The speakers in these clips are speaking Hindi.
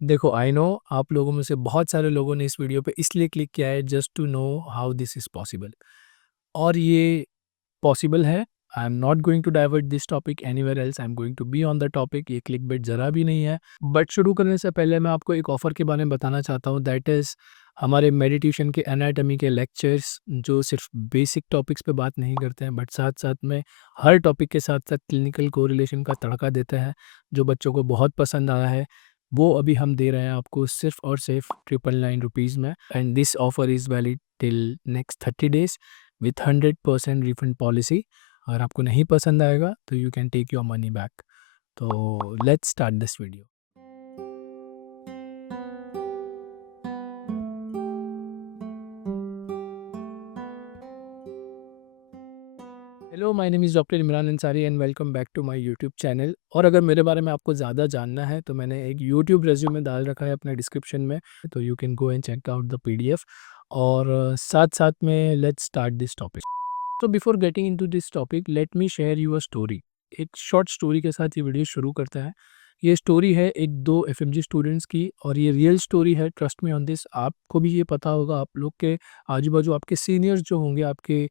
देखो, आई नो आप लोगों में से बहुत सारे लोगों ने इस वीडियो पे इसलिए क्लिक किया है just to know how this is possible और ये पॉसिबल है। I am not going to divert this topic anywhere else, I am going to be on the topic. ये क्लिकबेट ज़रा भी नहीं है। बट शुरू करने से पहले मैं आपको एक ऑफ़र के बारे में बताना चाहता हूँ, दैट इज़ हमारे मेडिटेशन के एनाटॉमी के लेक्चर्स जो सिर्फ बेसिक टॉपिक्स पे बात नहीं करते हैं बट साथ-साथ में हर टॉपिक के साथ-साथ क्लिनिकल कोरिलेशन का तड़का देते हैं, जो बच्चों को बहुत पसंद आया है। वो अभी हम दे रहे हैं आपको सिर्फ़ और सिर्फ़ 999 रुपीज़ में and this offer is valid till next 30 days with 100% refund policy. अगर आपको नहीं पसंद आएगा तो you can take your money back. तो let's start this video. Hello, my name is doctor Imran Ansari and welcome back to my YouTube channel. और अगर मेरे बारे में आपको ज़्यादा जानना है तो मैंने एक यूट्यूब रेज्यूमे डाल रखा है अपने डिस्क्रिप्शन में, तो you can go and check out the PDF. और साथ-साथ में लेट्स स्टार्ट दिस टॉपिक। तो before getting into this topic let me share you a story. एक शॉर्ट स्टोरी के साथ ये वीडियो शुरू करता है। ये स्टोरी है एक दो एफएमजी स्टूडेंट्स की और ये रियल स्टोरी है, ट्रस्ट मी ऑन दिस। आपको भी ये पता होगा, आप लोग के आजू बाजू आपके सीनियर्स जो होंगे, आपके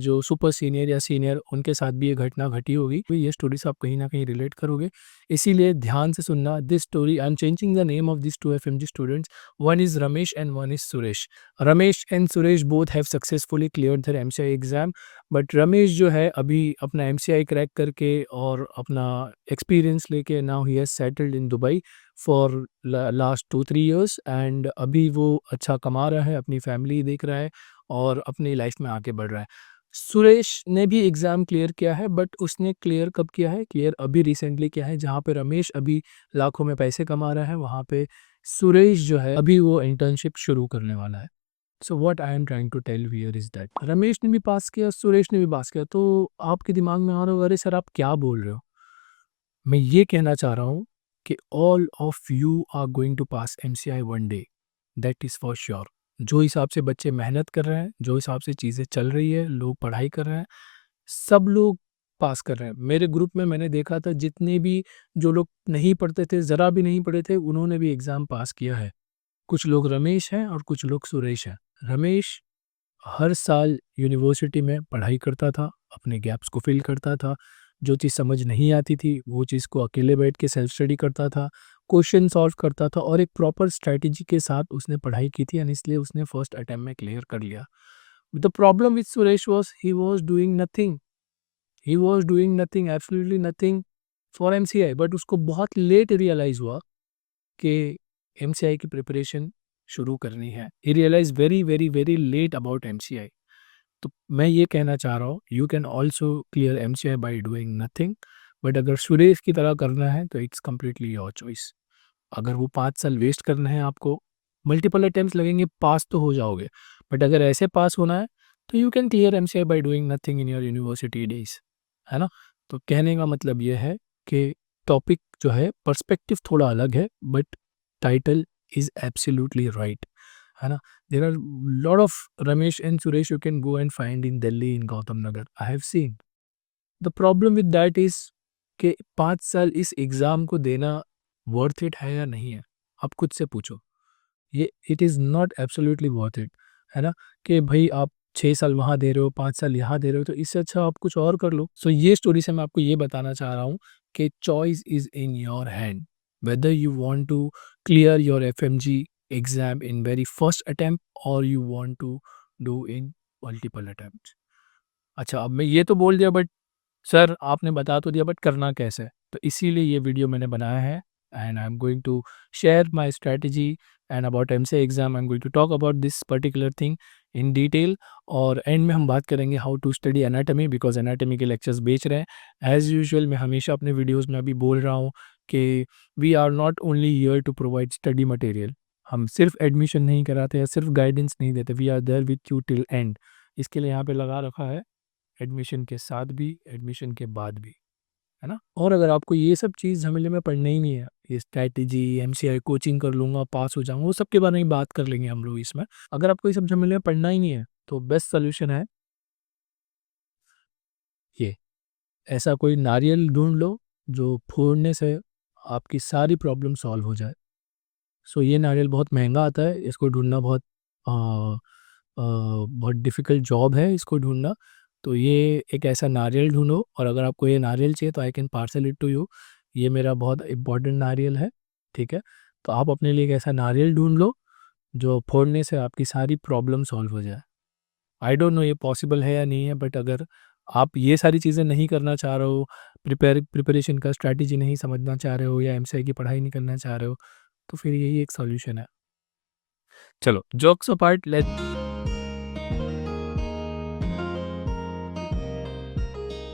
जो सुपर सीनियर या सीनियर, उनके साथ भी ये घटना घटी होगी। तो ये स्टोरी से आप कहीं ना कहीं रिलेट करोगे, इसीलिए ध्यान से सुनना। This story, I am changing the name of this two FMG students. One is Ramesh and one is Suresh. Ramesh and Suresh both have successfully cleared their MCI exam. But Ramesh जो है अभी अपना एमसीआई क्रैक करके और अपना एक्सपीरियंस लेके now he has settled in Dubai for last 2-3 years and अभी वो अच्छा कमा रहा है, अपनी फैमिली देख रहा है और अपनी लाइफ में आगे बढ़ रहा है। सुरेश ने भी एग्ज़ाम क्लियर किया है बट उसने क्लियर कब किया है? क्लियर अभी रिसेंटली किया है। जहाँ पे रमेश अभी लाखों में पैसे कमा रहा है, वहाँ पे सुरेश जो है अभी वो इंटर्नशिप शुरू करने वाला है। So what I am trying to tell here is that Ramesh ने भी पास किया, सुरेश ने भी पास किया। तो आपके दिमाग में आ रहा होगा, अरे सर आप क्या बोल रहे हो? मैं ये कहना चाह रहा हूँ कि all of you are going to pass MCI one day, that is for sure. जो हिसाब से बच्चे मेहनत कर रहे हैं, जो हिसाब से चीज़ें चल रही है, लोग पढ़ाई कर रहे हैं, सब लोग पास कर रहे हैं। मेरे ग्रुप में मैंने देखा था, जितने भी जो लोग नहीं पढ़ते थे, ज़रा भी नहीं पढ़े थे, उन्होंने भी एग्ज़ाम पास किया है। कुछ लोग रमेश हैं और कुछ लोग सुरेश हैं। रमेश हर साल यूनिवर्सिटी में पढ़ाई करता था, अपने गैप्स को फ़िल करता था, जो चीज़ समझ नहीं आती थी, वो चीज़ को अकेले बैठ के सेल्फ स्टडी करता था, क्वेश्चन सॉल्व करता था और एक प्रॉपर स्ट्रैटेजी के साथ उसने पढ़ाई की थी एंड इसलिए उसने फर्स्ट अटेम्प्ट में क्लियर कर लिया। The problem with Suresh was he was doing nothing, he was doing nothing, absolutely nothing for MCI. But उसको बहुत लेट रियलाइज़ हुआ कि एमसीआई की प्रिपरेशन शुरू करनी है। He realize very, very, very late about MCI. तो मैं ये कहना चाह रहा हूँ, you can also clear MCI by doing nothing. But अगर सुरेश की तरह करना है तो इट्स कम्प्लीटली योर चॉइस। अगर वो 5 साल वेस्ट करना है आपको, मल्टीपल अटेम्प्ट्स लगेंगे, पास तो हो जाओगे। बट अगर ऐसे पास होना है तो you can clear MCI by doing nothing in your university days, है ना? तो कहने का मतलब ये है कि टॉपिक जो है, पर्सपेक्टिव थोड़ा अलग है but title is absolutely right, है ना? There are lot of Ramesh and Suresh you can go and find in Delhi, in Gautam Nagar. I have seen. The problem with that is कि 5 साल इस एग्ज़ाम को देना वर्थ इट है या नहीं है? आप खुद से पूछो। ये it is not absolutely worth it, है ना? कि भई आप 6 साल वहाँ दे रहे हो, 5 साल यहाँ दे रहे हो, तो इससे अच्छा आप कुछ और कर लो। सो ये स्टोरी से मैं आपको ये बताना चाह रहा हूँ कि choice is in your hand, whether you want to clear your FMG exam in very first attempt और you want to do in multiple attempts. अच्छा, अब मैं ये तो बोल दिया बट सर आपने बता तो दिया, बट करना कैसे है? तो इसीलिए ये वीडियो मैंने बनाया है and I am going to share my strategy and about MCA exam. I am going to talk about this particular thing in detail और एंड में हम बात करेंगे how to study anatomy, because anatomy के लेक्चर्स बेच रहे हैं। एज़ यूजुअल मैं हमेशा अपने वीडियोज़ में अभी बोल रहा हूँ कि we are not only here to provide study material. हम सिर्फ एडमिशन नहीं कराते या सिर्फ गाइडेंस नहीं देते, we are there with you till end. इसके लिए यहाँ पे लगा रखा है एडमिशन के साथ भी, एडमिशन के बाद भी, है ना? और अगर आपको ये सब चीज़ झमेले में पढ़ना ही नहीं है, ये स्ट्रैटेजी, एमसीआई कोचिंग कर लूँगा, पास हो जाऊँगा, वो सब के बारे में बात कर लेंगे हम लोग इसमें। अगर आपको ये सब झमेले में पढ़ना ही नहीं है, तो बेस्ट सॉल्यूशन है ये, ऐसा कोई नारियल ढूँढ लो, जो फोड़ने से आपकी सारी प्रॉब्लम सॉल्व हो जाए। सो ये नारियल बहुत महंगा आता है, इसको ढूंढना बहुत डिफ़िकल्ट जॉब है इसको ढूंढना। तो ये एक ऐसा नारियल ढूंढो, और अगर आपको ये नारियल चाहिए तो I can parcel it to you. ये मेरा बहुत इम्पोर्टेंट नारियल है, ठीक है। तो आप अपने लिए एक ऐसा नारियल ढूंढ लो जो फोड़ने से आपकी सारी प्रॉब्लम सॉल्व हो जाए। आई डोंट नो ये पॉसिबल है या नहीं है, बट अगर आप ये सारी चीज़ें नहीं करना चाह रहे हो, प्रिपरेशन का स्ट्रैटेजी नहीं समझना चाह रहे हो, या एमसीए की पढ़ाई नहीं करना चाह रहे हो, तो फिर यही एक सॉल्यूशन है। चलो जोक्स अपार्ट, लेट्स